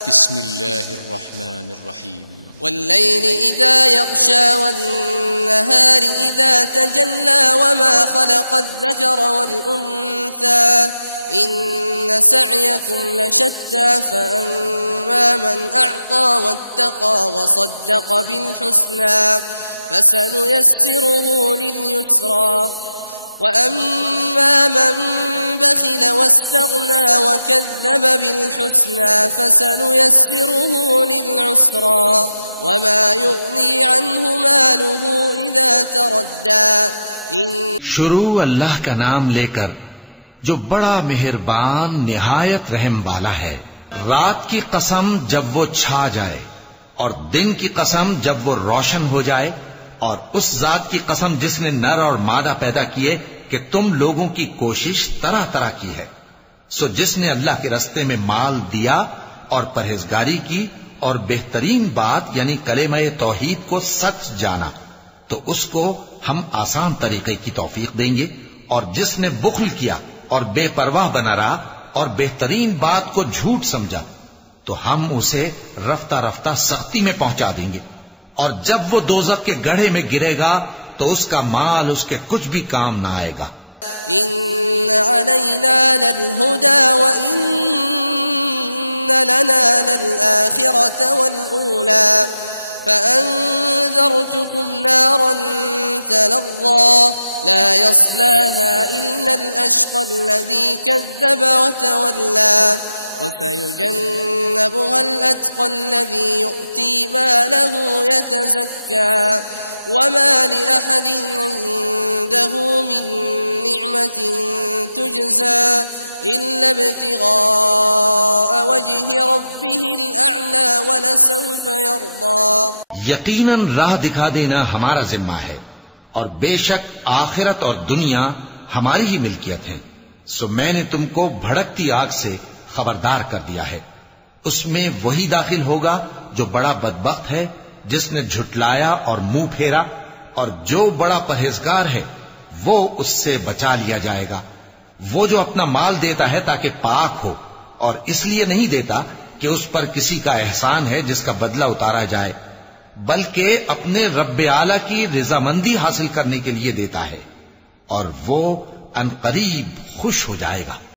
بسم الله الرحمن الرحيم والليل إذا يغشى والنهار إذا تجلى وما خلق الذكر والأنثى إن سعيكم لشتى فأما من أعطى واتقى وصدق بالحسنى فسنيسره لليسرى وأما من بخل واستغنى وكذب بالحسنى فسنيسره للعسرى وما يغني عنه ماله إذا تردى شروع اللہ کا نام لے کر جو بڑا مہربان نہایت رحم والا ہے۔ رات کی قسم جب وہ چھا جائے اور دن کی قسم جب وہ روشن ہو جائے، اور اس ذات کی قسم جس نے نر اور مادہ پیدا کیے کہ تم لوگوں کی کوشش طرح طرح کی ہے۔ سو جس نے اللہ کے رستے میں مال دیا اور پرہیزگاری کی اور بہترین بات یعنی کلمہ توحید کو سچ جانا، تو اس کو ہم آسان طریقے کی توفیق دیں گے، اور جس نے بخل کیا اور بے پرواہ بنا رہا اور بہترین بات کو جھوٹ سمجھا، تو ہم اسے رفتہ رفتہ سختی میں پہنچا دیں گے، اور جب وہ دوزخ کے گڑھے میں گرے گا تو اس کا مال اس کے کچھ بھی کام نہ آئے گا۔ إن علينا للهدى وإن لنا للآخرة والأولى فأنذرتكم نارا تلظى لا يصلاها إلا الأشقى الذي كذب وتولى وسيجنبها الأتقى الذي يؤتي ماله يتزكى وما لأحد عنده من نعمة تجزى إلا ابتغاء وجه ربه الأعلى ولسوف يرضى۔ یقیناً راہ دکھا دینا ہمارا ذمہ ہے، اور بے شک آخرت اور دنیا ہماری ہی ملکیت ہیں۔ سو میں نے تم کو بھڑکتی آگ سے خبردار کر دیا ہے، اس میں وہی داخل ہوگا جو بڑا بدبخت ہے، جس نے جھٹلایا اور منہ پھیرا، اور جو بڑا پرہیزگار ہے وہ اس سے بچا لیا جائے گا۔ وہ جو اپنا مال دیتا ہے تاکہ پاک ہو، اور اس لیے نہیں دیتا کہ اس پر کسی کا احسان ہے جس کا بدلہ اتارا جائے، بلکہ اپنے رب اعلی کی رضامندی حاصل کرنے کے لیے دیتا ہے، اور وہ عنقریب خوش ہو جائے گا۔